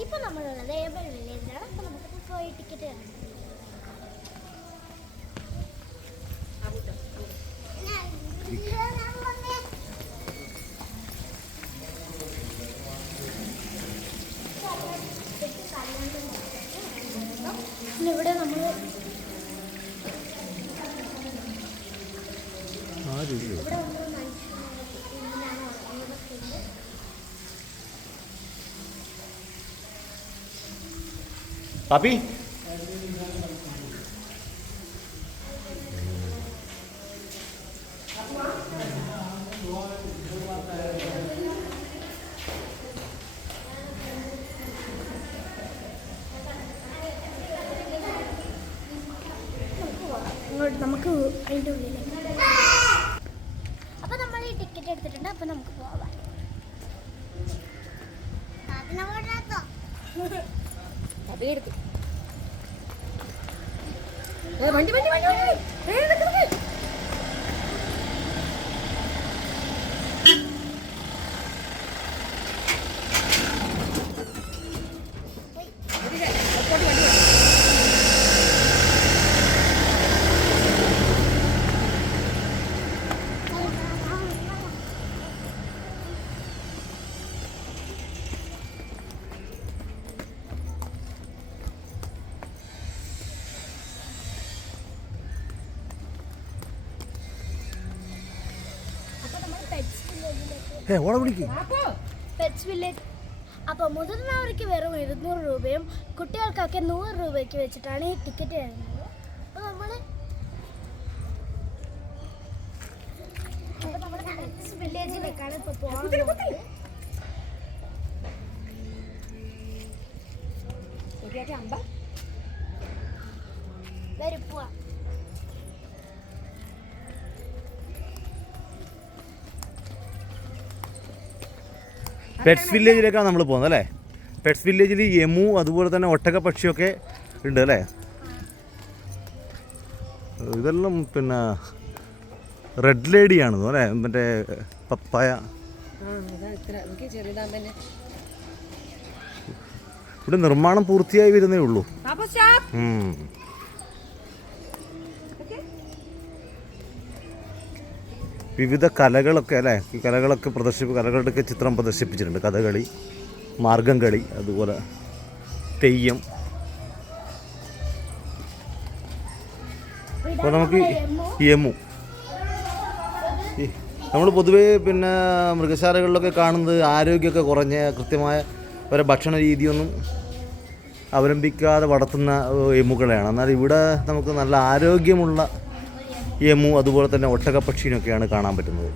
ഇപ്പം നമ്മളുള്ളത് ഏബിൾ വില്ലേജിലാണ്. അപ്പം നമുക്ക് പോയി ടിക്കറ്റ് കാണാം. ഇവിടെ നമ്മൾ പാപ്പി നമുക്ക് അതിൻ്റെ ഉള്ളിലേക്ക്. അപ്പം നമ്മൾ ഈ ടിക്കറ്റ് എടുത്തിട്ടുണ്ട്. അപ്പം നമുക്ക് പോവാം. വണ്ടി വണ്ടി വണ്ടി പെറ്റ്സ് വില്ലേജ്. അപ്പോൾ മുതിർന്നവർക്ക് വെറും 200 രൂപയും കുട്ടികൾക്കൊക്കെ 100 രൂപയ്ക്ക് വെച്ചിട്ടാണ് ഈ ടിക്കറ്റ് തരുന്നത്. അപ്പോൾ നമ്മൾ പെറ്റ്സ് വില്ലേജിലേക്കാണ് ഇപ്പോൾ പോകുന്നത്. വരും പോവാം. പെറ്റ്സ് വില്ലേജിലേക്കാണ് നമ്മൾ പോകുന്നത് അല്ലേ? പെറ്റ്സ് വില്ലേജിൽ എമു അതുപോലെ തന്നെ ഒട്ടക പക്ഷിയൊക്കെ ഉണ്ട് അല്ലേ? ഇതെല്ലാം പിന്നെ റെഡ് ലേഡിയാണെന്നോ അല്ലേ? മറ്റേ പപ്പായ. ഇവിടെ നിർമ്മാണം പൂർത്തിയായി വരുന്നേ ഉള്ളൂ. വിവിധ കലകളൊക്കെ അല്ലേ? ഈ കലകളൊക്കെ കലകളുടെയൊക്കെ ചിത്രം പ്രദർശിപ്പിച്ചിട്ടുണ്ട്. കഥകളി, മാർഗം കളി, അതുപോലെ തെയ്യം. അപ്പോൾ നമുക്ക് എമു നമ്മൾ പൊതുവേ പിന്നെ മൃഗശാലകളിലൊക്കെ കാണുന്നത് ആരോഗ്യമൊക്കെ കുറഞ്ഞ കൃത്യമായ ഒരു ഭക്ഷണ രീതിയൊന്നും അവലംബിക്കാതെ വളർത്തുന്ന എമുകളെയാണ്. എന്നാൽ ഇവിടെ നമുക്ക് നല്ല ആരോഗ്യമുള്ള എമു അതുപോലെ തന്നെ ഒട്ടകപ്പക്ഷീനൊക്കെയാണ് കാണാൻ പറ്റുന്നത്.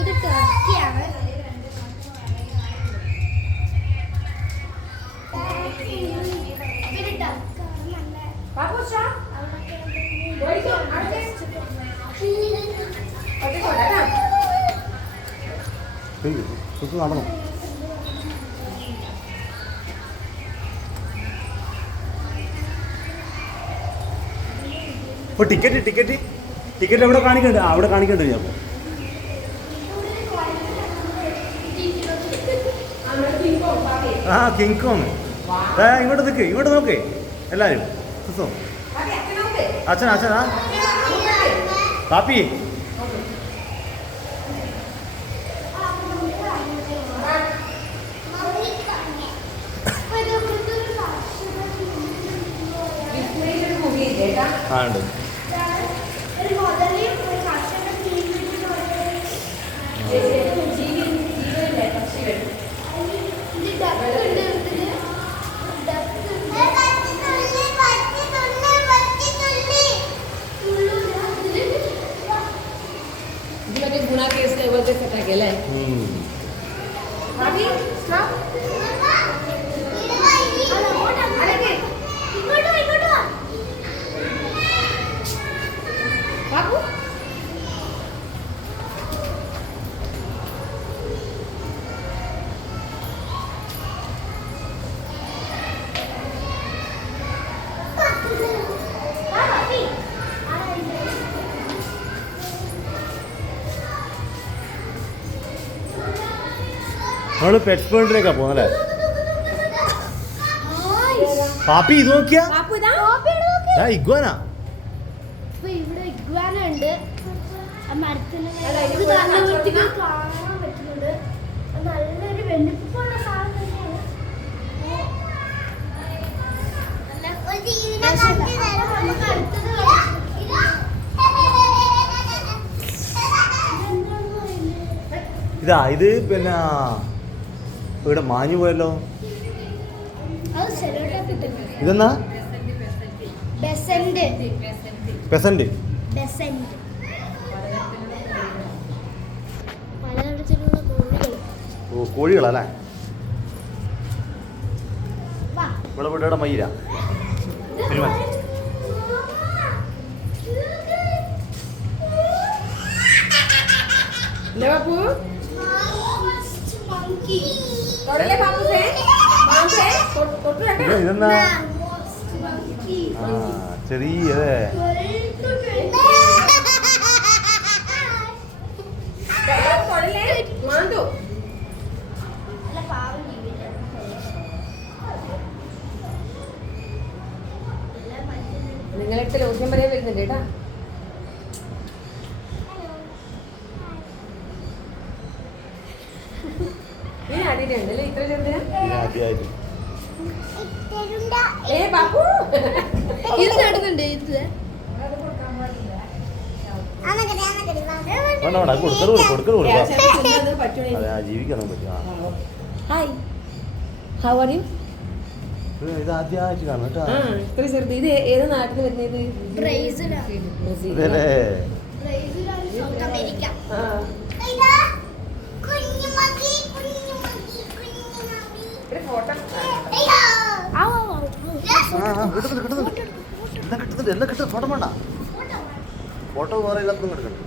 ഇത് ടർക്കിയാണ്. നടന്നു. ഇപ്പോൾ ടിക്കറ്റ് അവിടെ കാണിക്കണ്ട. അവിടെ കാണിക്കണ്ട. ഞാൻ കിങ് കോങ്. ഇങ്ങോട്ട് നോക്കേ എല്ലാവരും. അച്ഛനാ പാപ്പി ഉണ്ട്. Papi, stop. Papu. നമ്മള് പെറ്റ് വേൾഡിലേക്കാ പോകുന്നല്ലേ? പാപ്പി ഇത് നോക്കിയാ Papu ഇതാ. ഇഗ്വാന. ഇവിടെ ഇഗ്വാന ഉണ്ട്. ആ മരത്തിന് അല്ല, ഇത് ഇത് നല്ല കാണാൻ വൃത്തിക്ക് കാണാൻ പറ്റുന്നുണ്ട്. അത് നല്ലൊരു വെളുപ്പുള്ള സാധനം തന്നെയാണ്. നമുക്ക് അടുത്തത് ഇതാ ഇത് പിന്നെ ഇവിടെ മാഞ്ഞു പോയല്ലോ. അത് സെലോട്ടേപ്പ് ഇട്ടിട്ടുണ്ട്. ഇതെന്നാ? ബെസന്റ്. പെസന്റ്. ബെസന്റ്. പലതരത്തിലുള്ള കോഴികൾ. ഓ കോഴികളല്ലേ? വാ. ഇവിടെ മയില. തിരുമല. Le Papu. Monkey. തൊടല്ലേ Papu സേ. Papu say. തൊട്ടു കേട്ടോ. ഇതെന്നാ? Monkey. ആ ചെറിയ തൊടല്ലേ. മാന്തു. അല്ല പാവം ജീവില്ല. നിങ്ങളിട്ട് ലോക്യം വരെ വരുന്നുണ്ട് കേട്ടാ. ഈ അടിയിലുണ്ടല്ലേ ഇത്ര ചെറുതിന്. ആദ്യമായിട്ട്. Papu. ഇത് നടുന്നുണ്ട് ഇത്. വേണ്ട കൊടുക്കൽ കൊടുക്കാം. അത് പറ്റൂല. അതെ ജീവിക്കാൻ പറ്റും. ഹായ്. How are you? ഇത് ആദ്യമായിട്ട് കാണും കേട്ടോ. ഇത്ര ചെറുത്. ഇത് ഏത് നാട്ടിൽ വരുന്നത്? ബ്രസീലാണ്. ഇതല്ലേ? ബ്രസീലാണ് സൗത്ത് അമേരിക്ക. ഫോട്ടോ എല്ലാം കിട്ടും. ഫോട്ടോ വേണ്ട. ഫോട്ടോ വേറെ എല്ലാത്തിനും കിടക്കണ്ട.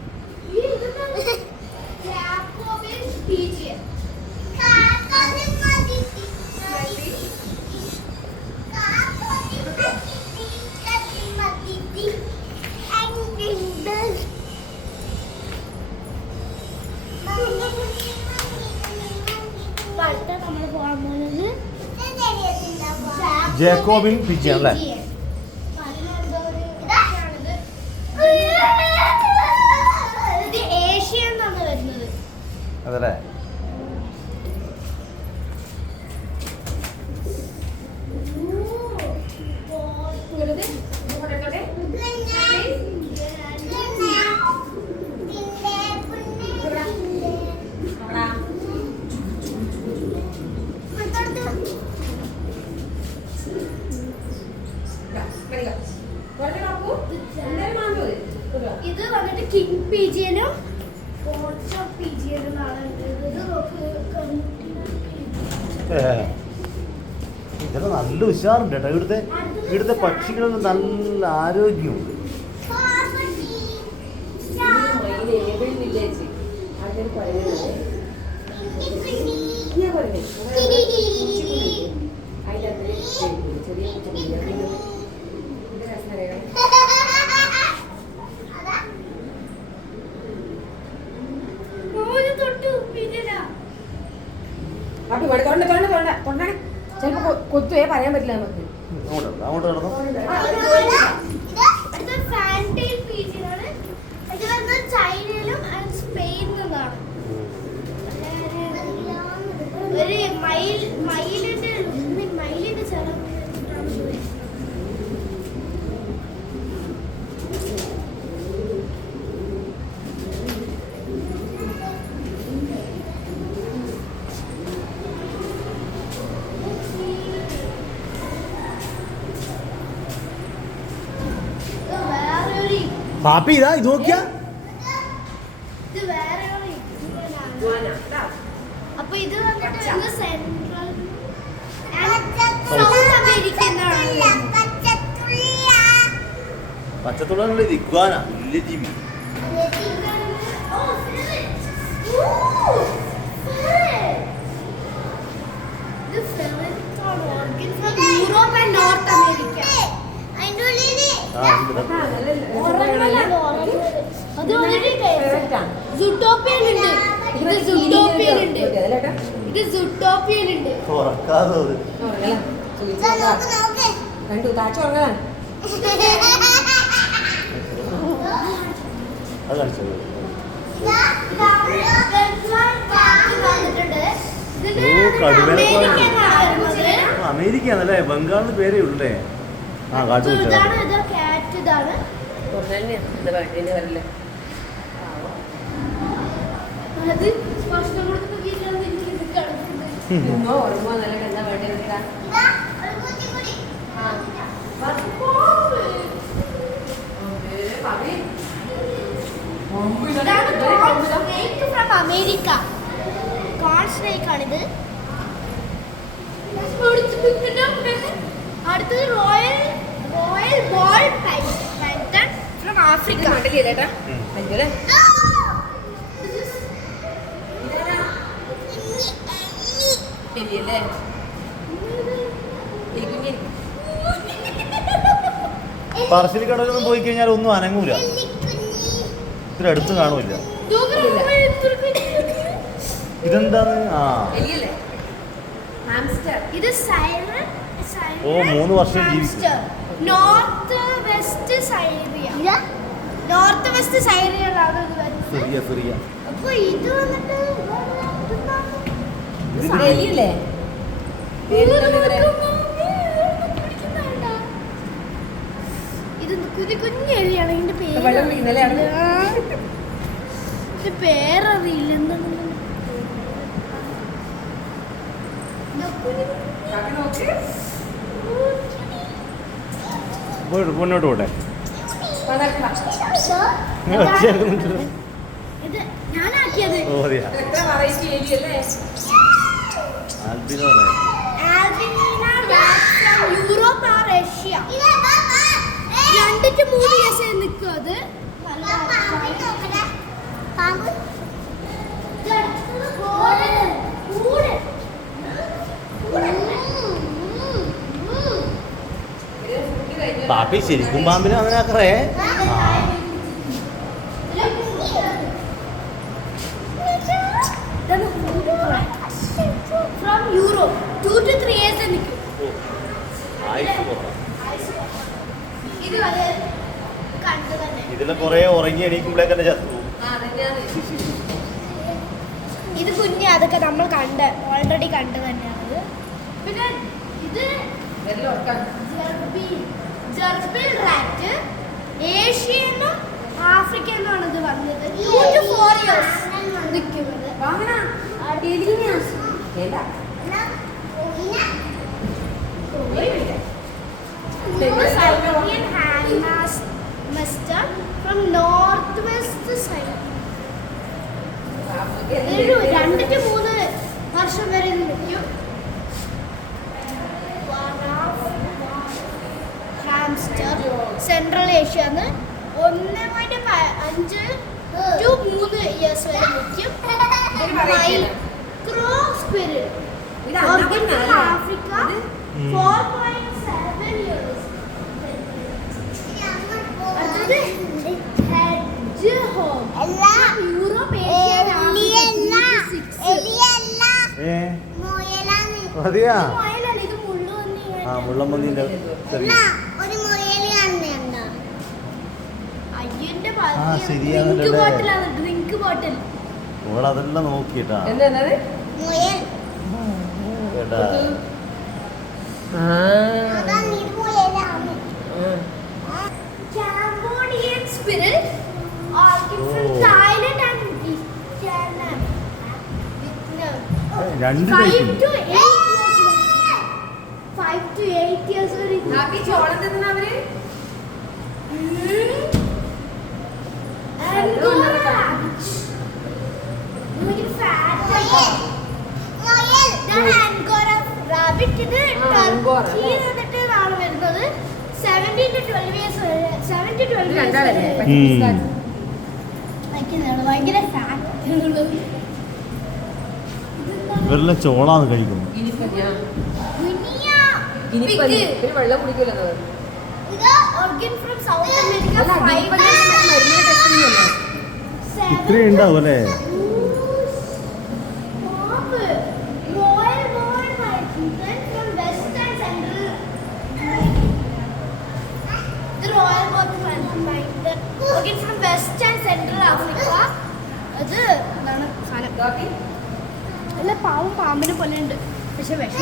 നമ്മൾ പോകാൻ പോകുന്നത് ജേക്കോബിൻ പിജിയൻ അല്ലേ? ഇത് ഏഷ്യ എന്നാണ് വരുന്നത്. അതല്ലേ? ഇത് വന്നിട്ട് കിങ് പിജിയനും പോർച്ച് ഓഫ് പിജിയനും ആണ്. ഇത് ഇതൊക്കെ നല്ല ഉഷാറുണ്ട് കേട്ടോ. ഇവിടുത്തെ പക്ഷികളിൽ നല്ല ആരോഗ്യമുണ്ട്. വില്ലേജ് അതിന് പറയുന്നത് ചിലപ്പോ കൊത്തുവേ പറയാൻ പറ്റില്ല നമുക്ക്. അങ്ങോട്ട് കിടന്നു. ചൈനയിലും സ്പെയിനിലുമാണ്. ഒരു മയിലിന്റെ ചില പാപ്പി ഇതാ ഇത് നോക്കിയാ. ഇത് വേറെ iguana. അപ്പൊ ഇത് വന്നിട്ട് സെൻട്രൽ സൗത്ത് അമേരിക്ക എന്നാണ്. പച്ചത്തുള്ളിലുള്ള ഇഗ്വാന വലിയ ജീവി. Europe and north America. അത് വന്നിട്ട് സുട്ടോപ്പിയയിലുണ്ട്. ഇത് സുട്ടോപ്പിയയിലുണ്ട്. ഇത് സുട്ടോപ്പിയയിലുണ്ട്. തുറക്കാതെ അത്. കണ്ടു താഴ്ച ഉറങ്ങാൻ അത് കാണിച്ചത്. അമേരിക്ക ആണല്ലേ, ബംഗാളിന് പേരേ ഉള്ളേ. ആ കാട്ടു ഇതാണ് ഇത് കാറ്റ്. ഇതാണ് അത് ഭക്ഷണം കൊടുത്ത് എനിക്ക് കിടക്കുന്നത്. ഓർമ്മ നല്ല എന്താ വേണ്ടി അമേരിക്ക കോൺ സ്നേക്ക് ആണിത്. അടുത്തത് royal ball python from Africa. കണ്ടില്ലേട്ടാ ശരിയല്ലേ പറശ്ശിനി കടലൊന്നും പോയി കഴിഞ്ഞാൽ ഒന്നും അനങ്ങൂല. ഇത്ര അടുത്ത് കാണൂല. ഇതെന്താണ്? ആ ഇത് സൈറൻ. ഓ 3 വർഷം ജീവിക്കും. North west Syria. North west സൈറിയയിലാണ് ഇത് വരുന്നത്. Syria Syria. അപ്പൊ ഇത് വന്നിട്ട് എലിയല്ലേ ഇത് കുഞ്ഞു എലിയാണ്. ഇതിന്റെ വെള്ളം കുടിക്കുന്നല്ലേ അവിടെ? പേരറിയില്ല. എന്താണ് മുന്നോട്ട് പോട്ടെ. ഇത് ഞാനാക്കിയത്. ആൽബിനോ യൂറോപ്പ് ആ റഷ്യ 2 to 3 ദിവസം നിൽക്കും. അത് പാപ്പി ശരിക്കും പാമ്പിനെ അങ്ങനെ ആക്കറേ. ഫ്രം യൂറോപ്പ് 2 to 3 years നിൽക്കും. ഇത് വളരെ കണ്ടു തന്നെ. ഇതിലെ കുറെ ഉറങ്ങി എണീക്കുമ്പോഴേക്ക് തന്നെ ചത്തു. ഇത് കുഞ്ഞ് അതൊക്കെ നമ്മൾ ഓൾറെഡി കണ്ടു തന്നെയാണത്. പിന്നെ ഇത് ജർബിൽ റാറ്റ്. ഏഷ്യന്നും ആഫ്രിക്കന്നും ഇത് വന്നത്. 2 to 4 years നിൽക്കുന്നത്. Siberian hamster from northwest side. 2 to 3 വർഷം വരെ ഇത് നിൽക്കും. Hamster central Asia 1.5 to 3 years വരെ നിൽക്കും. Micro squirrel Africa 4.7 years. അടുത്തത് ഹെഡ്ജ്ഹോഗ്. യൂറോപ്പ് ഏഷ്യ മതിയാ. ഇത് മുള്ളുവന്നി. ആ മുള്ളമ്പന്നിന്റെ ചെറിയ. അയ്യന്റെ ശരിയാണല്ലേ. ബോട്ടിലാണ് ഡ്രിങ്ക് ബോട്ടിൽ. ഓളതെല്ലാം നോക്കിട്ടാ കേട്ടാ. Cambodian squirrel origin from Thailand and Vietnam. 2 5 type. to 8 years വരെ ഇത്. ചോളം തിന്നുന്ന അവര് Angora rabbit. ഭയങ്കര fat ആയിട്ടാ. അറബിക് ഇത് അങ്കോറ, ടർക്കിയിൽ വന്നിട്ടാണ് വരുന്നത്. 17 to 12 years വരെ 7 to 12 years രണ്ടാളല്ലേ വരെ കഴിക്കുന്നതാണ്. ഭയങ്കര ഫാറ്റ് ഉള്ളത്. ഇവരെല്ലാം ചോളാന്ന് കഴിക്കുന്നു. പിന്നെ വെള്ളം കുടിക്കില്ലത്. ഇത് organ from South America. അല്ല മരുന്നിനെ ടെസ്റ്റ് ചെയ്യുമല്ലോ. ഇത്രയും ഉണ്ടാവും അല്ലേ? Royal Boar Python from West and Central. The Royal Boar Python organ from West and Central Africa. അത് എന്താണ് സാധനം? അല്ല പാവം പാമ്പിനെ പോലെ ഉണ്ട്, പക്ഷെ വിഷം.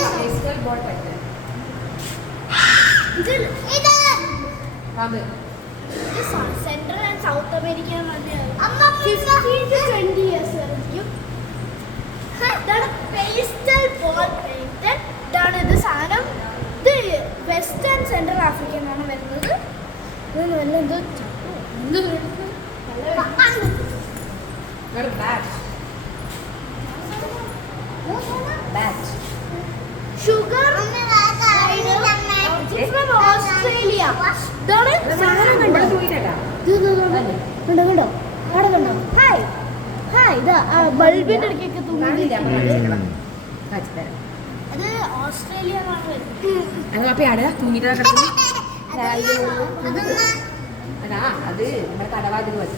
Central and south America 15 to 20 years വരെയും. ഇതാണ് പേസ്റ്റൽ ബോൾ പെയിന്റഡ്. ഇതാണ് ഇത് സാധനം. ഇത് വെസ്റ്റ് ആൻഡ് സെൻട്രൽ ആഫ്രിക്ക എന്നാണ് വരുന്നത്. ഇത് നല്ല എന്തോ ഷുഗർ ഫ്രം ഓസ്ട്രേലിയ. ഇതാണ് സാധനം. കണ്ടോ കണ്ടോ അവിടെ കണ്ടോ? Hi hi. ഇതാ ബൾബിന്റെ ഇടയ്ക്കൊക്കെ തൂങ്ങിയിരിക്കുന്നത്. അത് ഓസ്ട്രേലിയ എന്നാണ് വരുന്നത്. അപ്പൊ അവിടെ തൂങ്ങിട്ട് അതാ അത് നമ്മുടെ കടവാതിൽ മതി.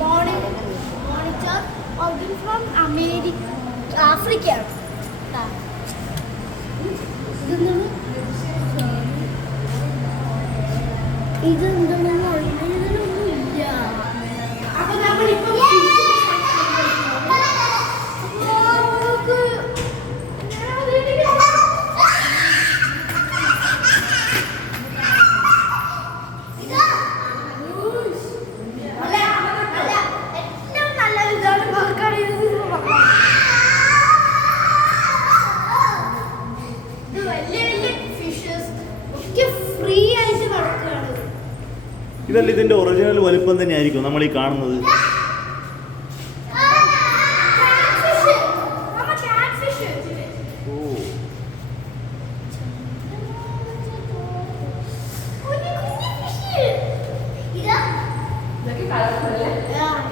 Monitor organ from America, Africa. ഇതെന്താണെന്ന് അറിയില്ല. അപ്പൊ നമ്മളിപ്പോ ഏറ്റവും നല്ല ഇതാണ് ഇത് വലിയ വലിയ ഫിഷസ് ഒക്കെ ഫ്രീ ആയിട്ട് നടക്കുകയാണ്. ഇതല്ല ഇതിന്റെ ഒറിജിനൽ വലിപ്പം തന്നെയായിരിക്കും നമ്മൾ ഈ കാണുന്നത്.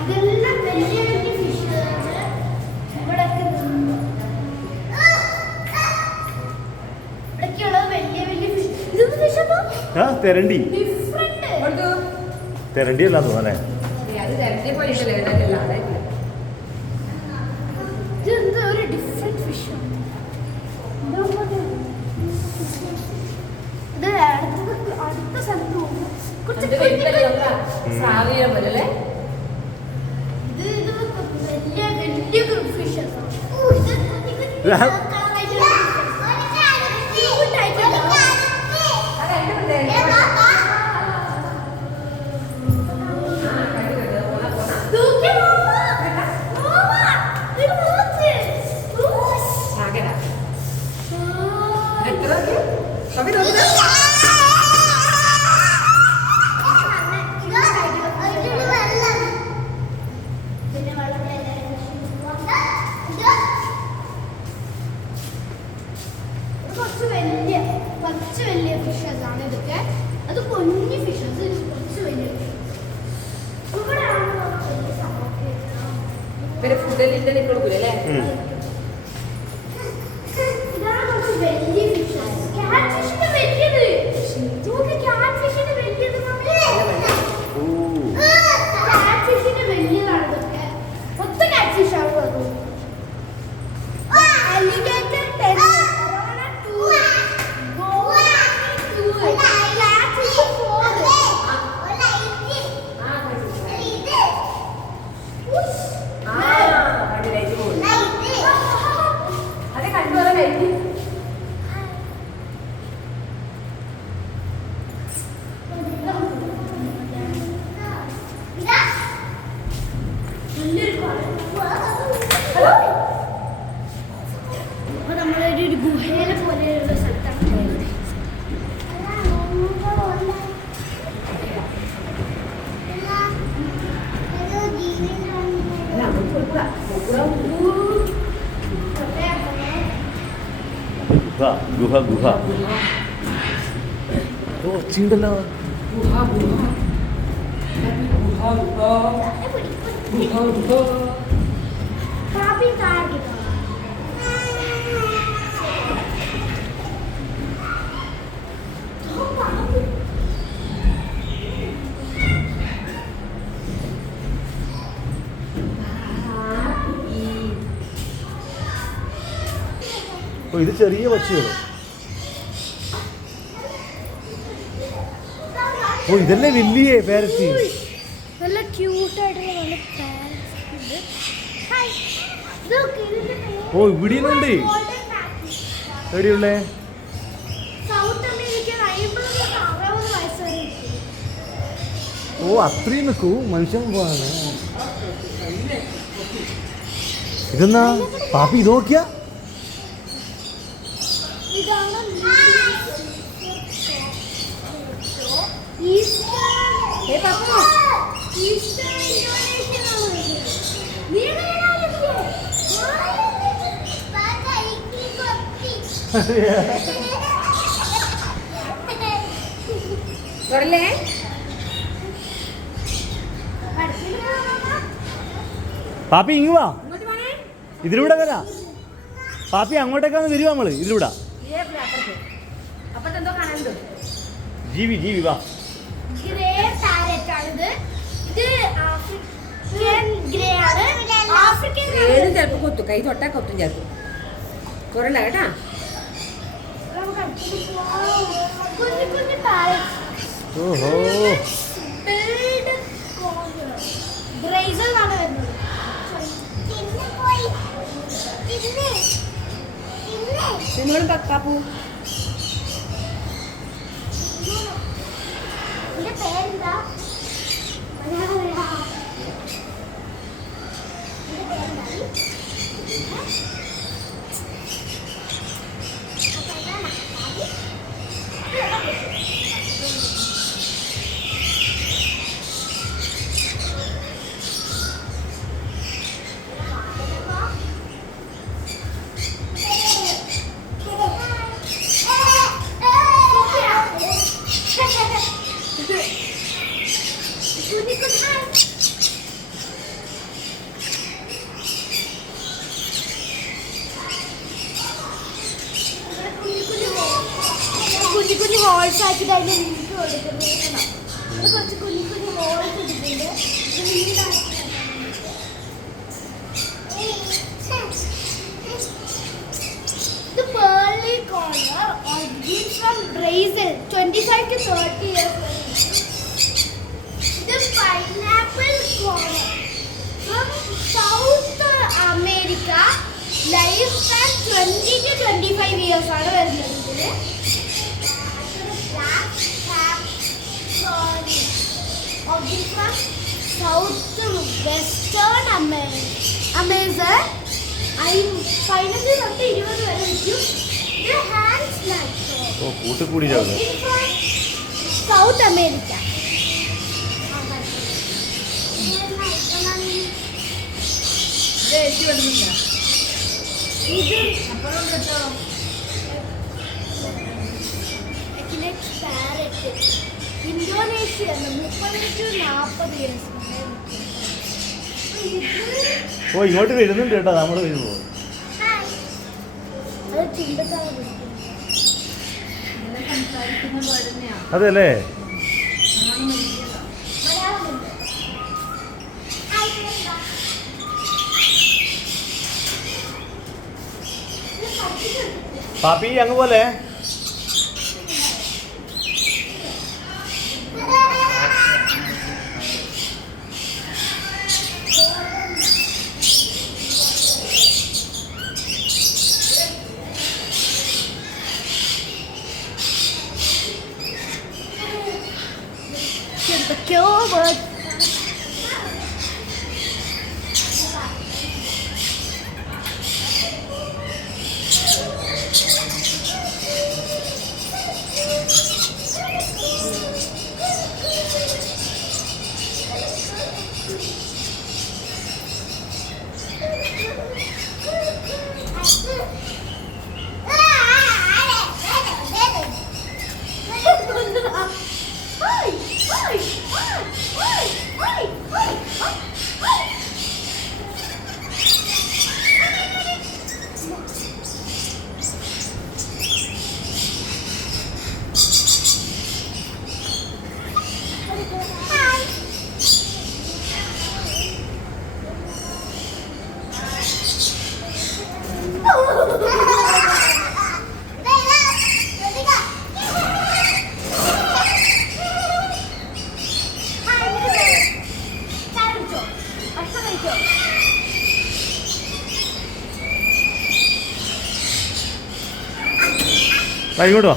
ഇതെല്ലാം വലിയ വലിയ ഫിഷാണ്. ഇവിടൊക്കെയുള്ളത് വലിയ വലിയ ഫിഷ്. ഇതൊന്നും ഫിഷപ്പോ തെരണ്ടി. ഡിഫറെന്റ്. തെരണ്ടി അല്ലാന്ന് പോലെ. അത് തരത്തെ പോലെ ഇതല്ല. ഇതെന്താ ഒരു ഡിഫറെന്റ് ഫിഷ്. ഇത് അടുത്ത സ്ഥലത്ത് പോകും. കുറച്ച് സാധനം പോലെ അല്ലേ? ഇത് വലിയ വലിയ ഫിഷ്. കുറച്ച് വലിയ ഫിഷസ് ആണ് ഇതൊക്കെ. അത് കുഞ്ഞു ഫിഷസ്, കുറച്ച് വലിയ പിന്നെ ഫുഡിലിന്റെ കൊടുക്കൂലേ? ഇതാണ് കുറച്ച് വലിയ ഫിഷസ്. ക്യാറ്റ് ഫിഷിന്റെ വലിയത് നോക്ക്. ക്യാറ്റ് ഫിഷിന്റെ വലിയത് ക്യാറ്റ് ഫിഷിന്റെ വലിയതാണ് ഇതൊക്കെ. മൊത്തം ക്യാറ്റ് ഫിഷ് ആണ് വരുന്നത്. Alligator 10, arowana 2, Goa 2, cat fish 4. ഗുഹ ഗുഹ. ഓ ഒച്ചയുണ്ടല്ലോ. പാപ്പി താഴെ ഓ ഇത് ചെറിയ പക്ഷികള്. ഓ ഇതല്ലേ വലിയ പാരറ്റ്. നല്ല ക്യൂട്ടായിട്ടുള്ള നല്ല പാരറ്റ്സ് ഉണ്ട്. ഹായ്. ഇതൊക്കെ ഇതിന്റെ പേര് ഓ ഇവിടെയുണ്ട്. Golden parrot. എവിടെയുള്ളേ? സൗത്ത് അമേരിക്കൻ 50-60 വയസ്സ് വരെ ഇരിക്കും. ഓ അത്രയും നിൽക്കൂ. മനുഷ്യൻ പോവാണ്. ഇതെന്നാ പാപ്പി ഇത് നോക്കിയാ? ഇതാണ് ഈസ്റ്റേൺ ഇന്തോനേഷ്യനാണ്. തൊടല്ലേ? പാപ്പി ഇങ്ങ് വാ. ഇങ്ങോട്ട് പോണേ. ഇതിലൂടെ വരാ. പാപ്പി അങ്ങോട്ടേക്കാണ് വരുവാ നമ്മള്. ഇതിലൂടെ അപ്പത്തെന്തോ കാണാനുണ്ടോ? ജീവി ജീവി വാ. ഗ്രേ പാരറ്റ് ആണിത്. ഇത് ആഫ്രിക്കൻ ഗ്രേ ആണ്. ആഫ്രിക്കൻ ഏതും ചിലപ്പോൾ കൊത്തും. കൈ തൊട്ടാ കൊത്തും ചിലപ്പോൾ. കുറല്ല കേട്ടാ. കുഞ്ഞു കുഞ്ഞു പാരറ്റ് ഓഹോ ബ്രേസൽ ആണ് വരുന്നത്. നിന്നോടും പക്കാപ്പൂ. ഇതിന്റെ പേരെന്താ? കുഞ്ഞു കുഞ്ഞു ഹോൾസ് ആക്കിയിട്ട് അതിന് വീട്ട് കൊടുക്കുന്നത്. കുറച്ച് കുഞ്ഞു കുഞ്ഞു ഹോൾസ് ഇട്ടിട്ടുണ്ട്. The pearly collar origins from Brazil, 25 to 30 years old. The pineapple collar from South America, lifespan 20 to 25 years ആണ് വരുന്നത്. ഇതില് black cap collar origins from South Western Amazon. 15 തൊട്ട് 20 വരെ വയ്ക്കും. ഇത് ഹാൻഡ് സ്നാക്ക് ഓ കൂട്ടുകൂടിയിട്ടാണ്. South America. ഇത് പാരറ്റ് ഇന്തോനേഷ്യ 30 to 40 ഇയേഴ്സ്. ഓ ഇങ്ങോട്ട് വരുന്നുണ്ട് കേട്ടോ നമ്മൾ വരുമ്പോ. അത് ചുണ്ടത്താണ് പിടിക്കുന്നത്. അതെല്ലേ മലയാളമുണ്ട്. പാപ്പി അങ്ങ് പോലെ. എന്തൊക്കെയോ വേർഡ് ഇങ്ങോട്ട് വാ.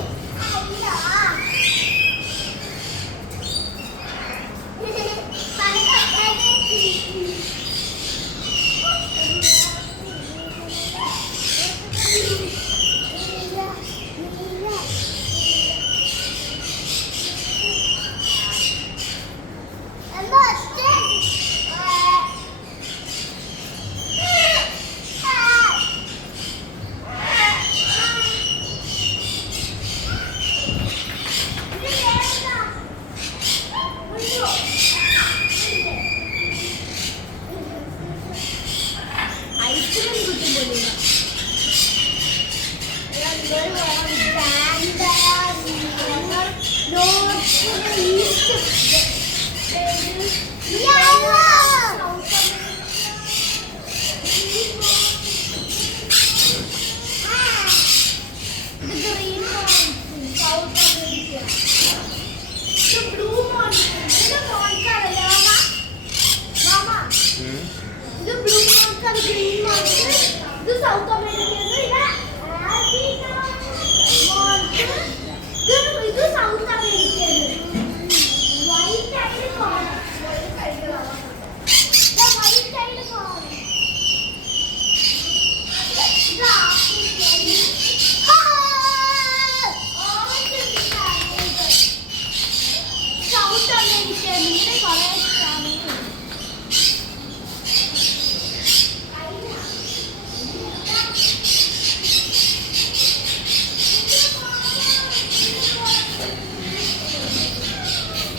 South America.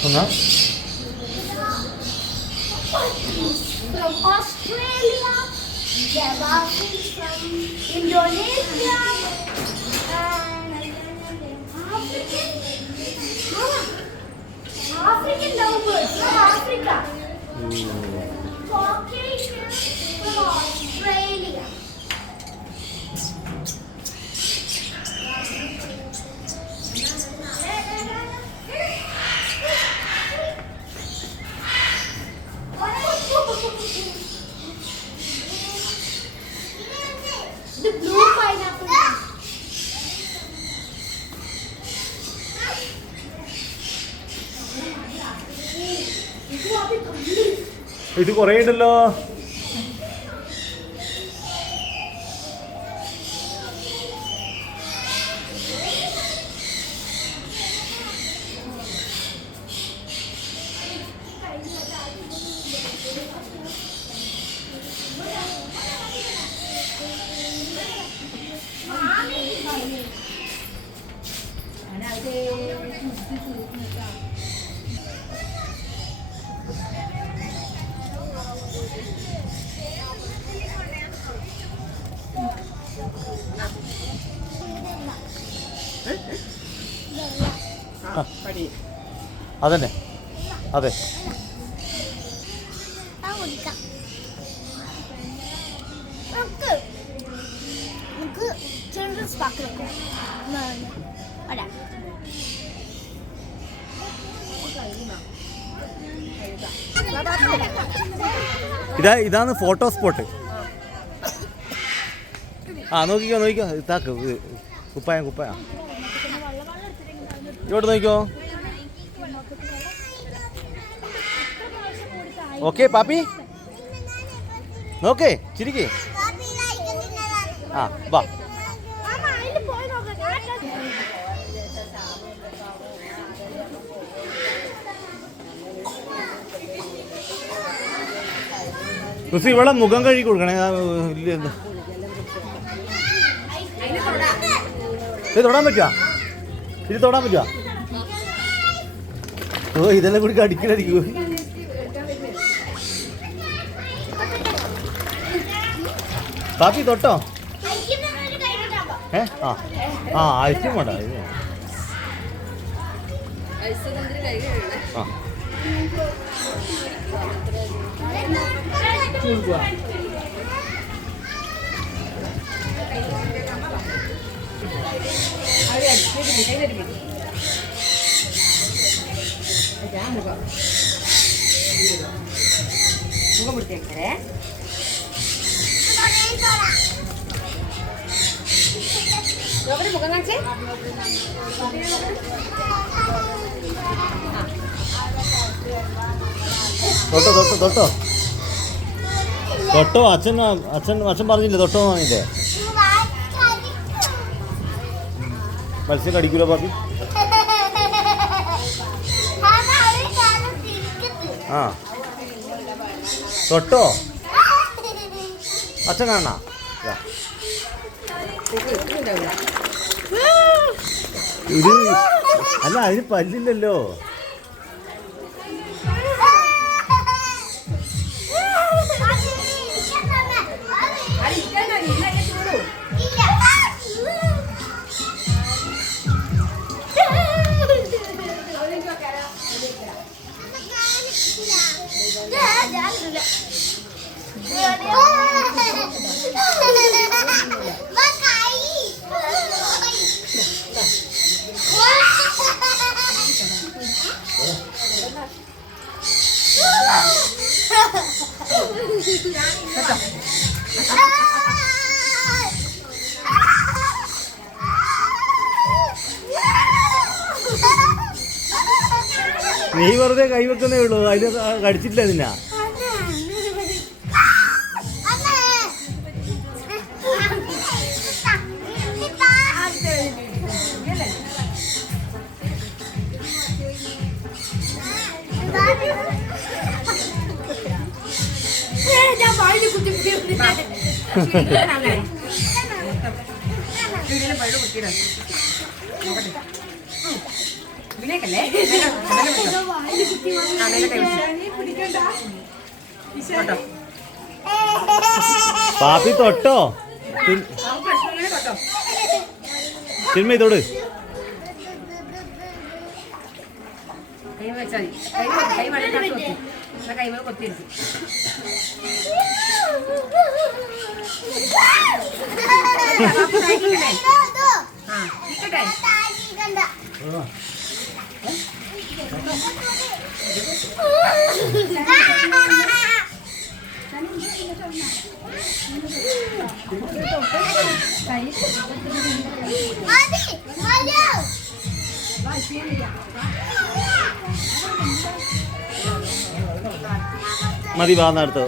എന്നാ from Australia, there are from Indonesia, African lovebirds from Africa, Caucasians from Australia. The blue pineapple. ഇത് കുറേ ഉണ്ടല്ലോ. അതന്നെ അതെ. നമുക്ക് ചിൽഡ്രൻസ് പാർക്കിലൊക്കെ ഇതാണ് ഫോട്ടോ സ്പോട്ട്. നോക്കിക്കോ ഇതാക്ക് കുപ്പായം ഇങ്ങോട്ട് നോക്കിക്കോ. ഓക്കെ പാപ്പി നോക്കേ ചിരിക്കേ. വാ ഇവിടെ മുഖം കഴുകി കൊടുക്കണേ. ഇത് തൊടാൻ പറ്റുക? ഓ ഇതെല്ലാം കൂടി കടിക്കലടിക്കൂ. പാപ്പി തൊട്ടോ? ഐസ്ക്രീം വേണ്ട. മുഖം പിടിച്ചേക്കേ. നോക്കട്ടെ മുഖം കാണിച്ചേ. തൊട്ടോ തൊട്ടോ തൊട്ടോ തൊട്ടോ. അച്ഛൻ അച്ഛൻ അച്ഛൻ പറഞ്ഞില്ലേ തൊട്ടോ പറഞ്ഞില്ലേ? മത്സ്യം കടിക്കൂലോ പാപ്പി? ആ തൊട്ടോ അച്ഛൻ കാണണ. ഇത് അല്ല അതിന് പല്ലില്ലല്ലോ. നീ വെറുതെ കൈവെക്കുന്നേ ഉള്ളൂ, അതിന് കടിച്ചിട്ടില്ല നിന്നാ. ഞാൻ വായിൽ കുത്തി പാപ്പി തൊട്ടോ ചിന്മ തൊട്. മതി വാന്നടുത്ത്.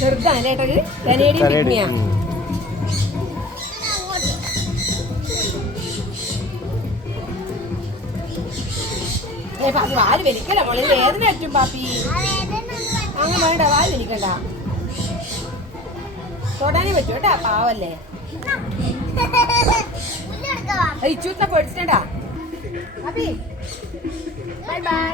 ചെറുതാണ് ഏട്ടത് കനേഡിയൻ പിഗ്മിയാ. പാപ്പി വാല് വലിക്കണ്ട മോളെ, വേദന പറ്റും പാപ്പി. അങ്ങനെ വേണ്ട, വാല് വലിക്കണ്ട. തൊടാനേ പറ്റും കേട്ടാ, പാവല്ലേ. ഇച്ചൂത്ത പഠിച്ചിട്ടാ പാപ്പി. Bye bye.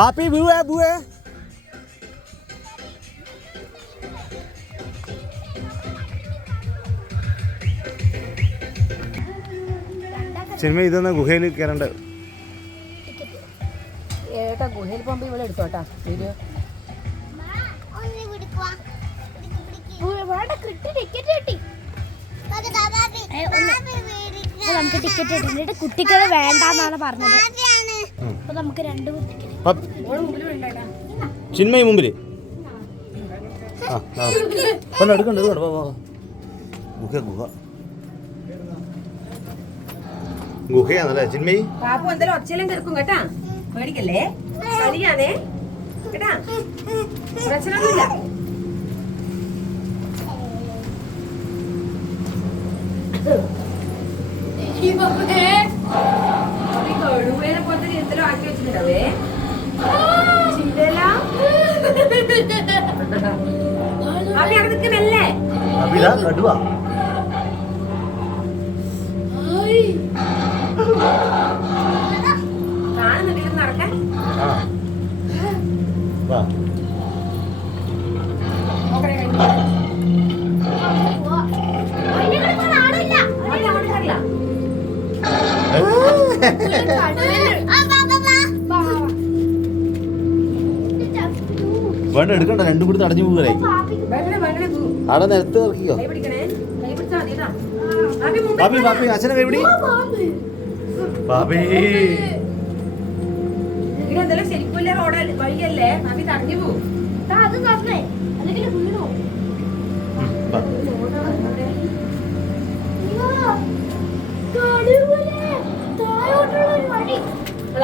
പാപ്പി ബൂവേ ബൂവേ. സിനിമ ഇതെന്നാ ഗുഹയിൽ കയറേണ്ട. ഏട്ടാ ഗുഹയിൽ പോകുമ്പോ ഇവിടെ എടുത്തോട്ടാ വീഡിയോ. നമുക്ക് ടിക്കറ്റ് കിട്ടിയിട്ട് കുട്ടികളെ വേണ്ടെന്നാണ് പറഞ്ഞത്. അപ്പൊ നമുക്ക് 2 കുട്ടികളെ ചിന്മയി മുമ്പിൽ എടുക്കണ്ട. ഗുഹ ഗുഹ ഗുഹയാണല്ലേ ചിന്മയി? പാപ്പു എന്തായാലും ഒച്ചയിലും കിടക്കും കേട്ടാ, പേടിക്കല്ലേ, കളിയാണേ കേട്ടാ, പ്രശ്നമൊന്നുമില്ല. കടുവേനെ പോലത്തെ എന്തെങ്കിലും ആക്കി വെച്ചിട്ടുണ്ടാവേ ചിന്തല. അപ്പൊ അവിടെ നിൽക്കുന്നല്ലേ കടുവാ. കാണുന്നുണ്ടെങ്കിലും നടക്കാൻ വേണ്ട എടുക്കണ്ട, 2 കൂടി തടഞ്ഞു പോകലേ. അവിടെ നിലത്ത് ഇറക്കിക്കോ. പാപ്പി പാപ്പി അച്ഛനെ കൈപിടി. പാപ്പി ശരിക്കും റോഡ് വഴിയല്ലേ, പാപ്പി തടഞ്ഞു പോകും. അത് അല്ലെങ്കിൽ